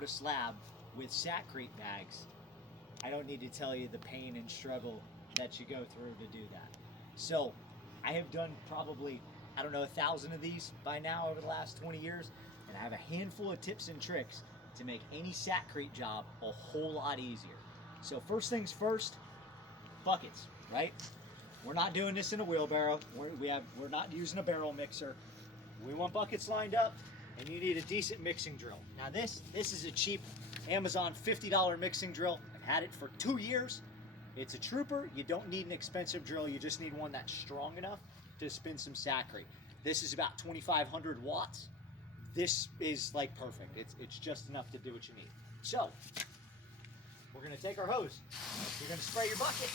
poured a slab with Sakrete bags, I don't need to tell you the pain and struggle that you go through to do that. So I have done probably, I don't know, 1,000 of these by now over the last 20 years, and I have a handful of tips and tricks to make any Sakrete job a whole lot easier. So first things first, buckets, right? We're not doing this in a wheelbarrow. We're not using a barrel mixer. We want buckets lined up, and you need a decent mixing drill. Now this is a cheap Amazon $50 mixing drill. I've had it for 2 years. It's a trooper. You don't need an expensive drill. You just need one that's strong enough to spin some Sakrete. This is about 2,500 watts. This is like perfect. It's just enough to do what you need. So we're gonna take our hose. You're gonna spray your bucket.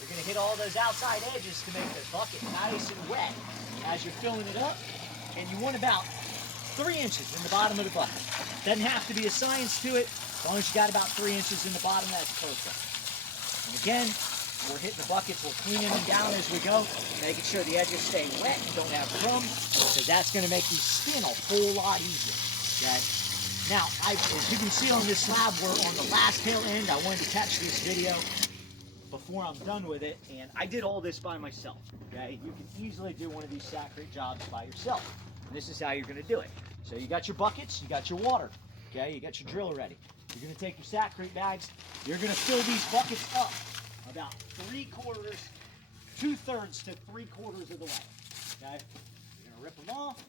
You're gonna hit all those outside edges to make the bucket nice and wet as you're filling it up. And you want about 3 inches in the bottom of the bucket. Doesn't have to be a science to it. As long as you got about 3 inches in the bottom, that's perfect. And again, we're hitting the buckets, we're cleaning them down as we go, making sure the edges stay wet and don't have crumbs, because that's going to make these spin a whole lot easier. Okay? Now, as you can see on this slab, we're on the last tail end. I wanted to catch this video before I'm done with it, and I did all this by myself. Okay? You can easily do one of these Sakrete jobs by yourself. And this is how you're going to do it. So you got your buckets, you got your water, okay? You got your drill ready. You're going to take your Sakrete bags. You're going to fill these buckets up about 2/3 to 3/4 of the way, okay? You're going to rip them off.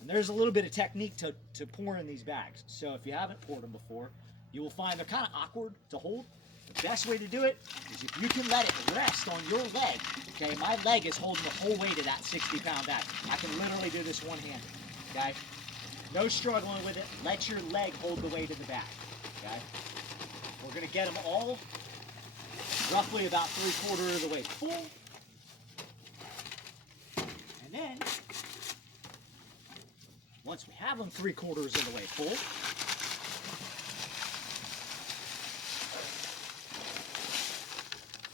And there's a little bit of technique to pouring these bags. So if you haven't poured them before, you will find they're kind of awkward to hold. The best way to do it is if you can let it rest on your leg. Okay, my leg is holding the whole weight of that 60-pound bag. I can literally do this one-handed. Okay, no struggling with it. Let your leg hold the weight of the bag. Okay, we're gonna get them all roughly about 3/4 of the way full, and then once we have them 3/4 of the way full,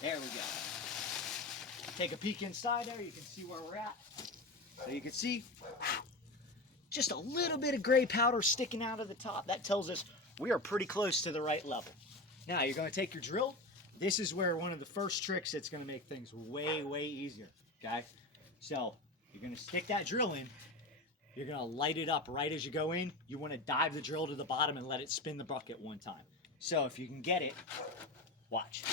there we go. Take a peek inside there, you can see where we're at. So you can see just a little bit of gray powder sticking out of the top. That tells us we are pretty close to the right level. Now you're going to take your drill. This is where one of the first tricks that's going to make things way, way easier. Okay? So you're going to stick that drill in. You're going to light it up right as you go in. You want to dive the drill to the bottom and let it spin the bucket one time. So if you can get it, watch.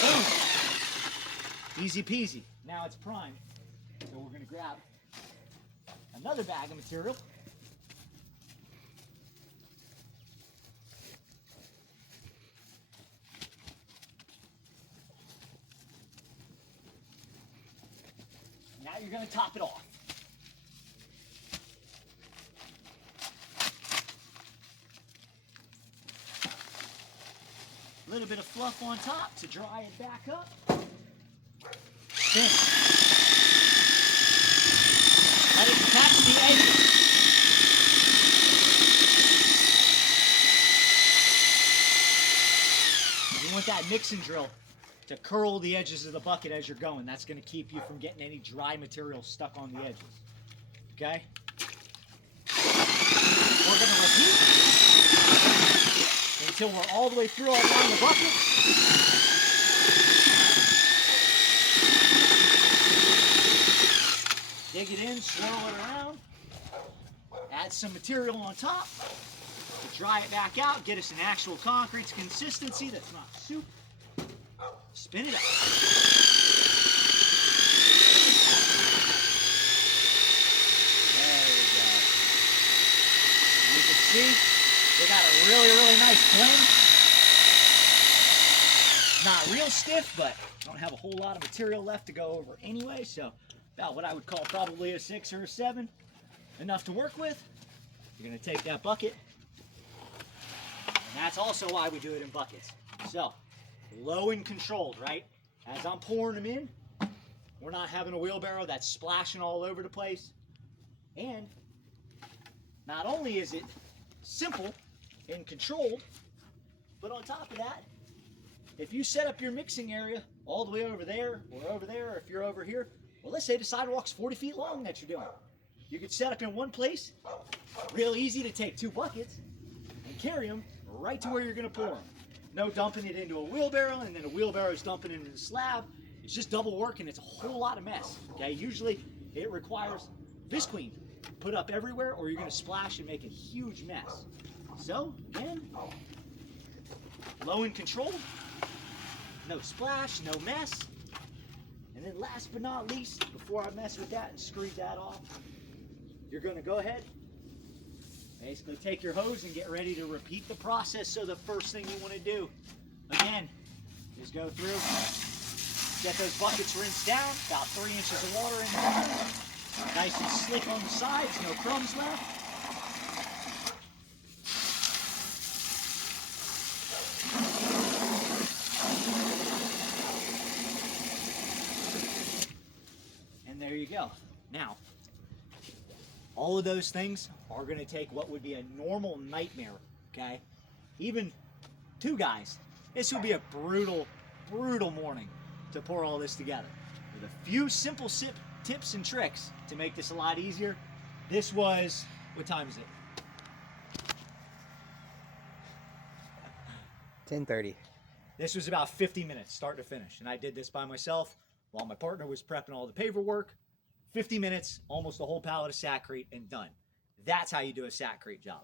Boom. Easy peasy. Now it's primed. So we're going to grab another bag of material. Now you're going to top it off. A little bit of fluff on top to dry it back up. Spin. Let it catch the edges. You want that mixing drill to curl the edges of the bucket as you're going. That's going to keep you from getting any dry material stuck on the edges. Okay? We're going to repeat until we're all the way through our line of buckets. Dig it in, swirl it around, add some material on top to dry it back out, get us an actual concrete consistency that's not soup. Spin it up. There we go. You can see they got a really, really nice blend. Not real stiff, but I don't have a whole lot of material left to go over anyway, so about what I would call probably a 6 or a 7. Enough to work with. You're going to take that bucket, and that's also why we do it in buckets. So, low and controlled, right? As I'm pouring them in, we're not having a wheelbarrow that's splashing all over the place. And not only is it simple and controlled, but on top of that, if you set up your mixing area all the way over there, or if you're over here, well, let's say the sidewalk's 40 feet long that you're doing. you could set up in one place, real easy to take 2 buckets and carry them right to where you're going to pour them. No dumping it into a wheelbarrow and then a wheelbarrow is dumping it into the slab. It's just double work and it's a whole lot of mess. Okay, usually it requires Visqueen put up everywhere or you're going to splash and make a huge mess. So again, low and controlled, no splash, no mess. And then last but not least, before I mess with that and screw that off, you're going to go ahead, basically take your hose and get ready to repeat the process. So the first thing you want to do, again, is go through, get those buckets rinsed down, about 3 inches of water in there, nice and slick on the sides, no crumbs left. And there you go. Now, all of those things are going to take what would be a normal nightmare, okay? Even 2 guys. This would be a brutal, brutal morning to pour all this together. With a few simple tips and tricks to make this a lot easier. This was, what time is it? 10:30. This was about 50 minutes, start to finish. And I did this by myself while my partner was prepping all the paperwork. 50 minutes, almost a whole pallet of Sakrete and done. That's how you do a Sakrete job.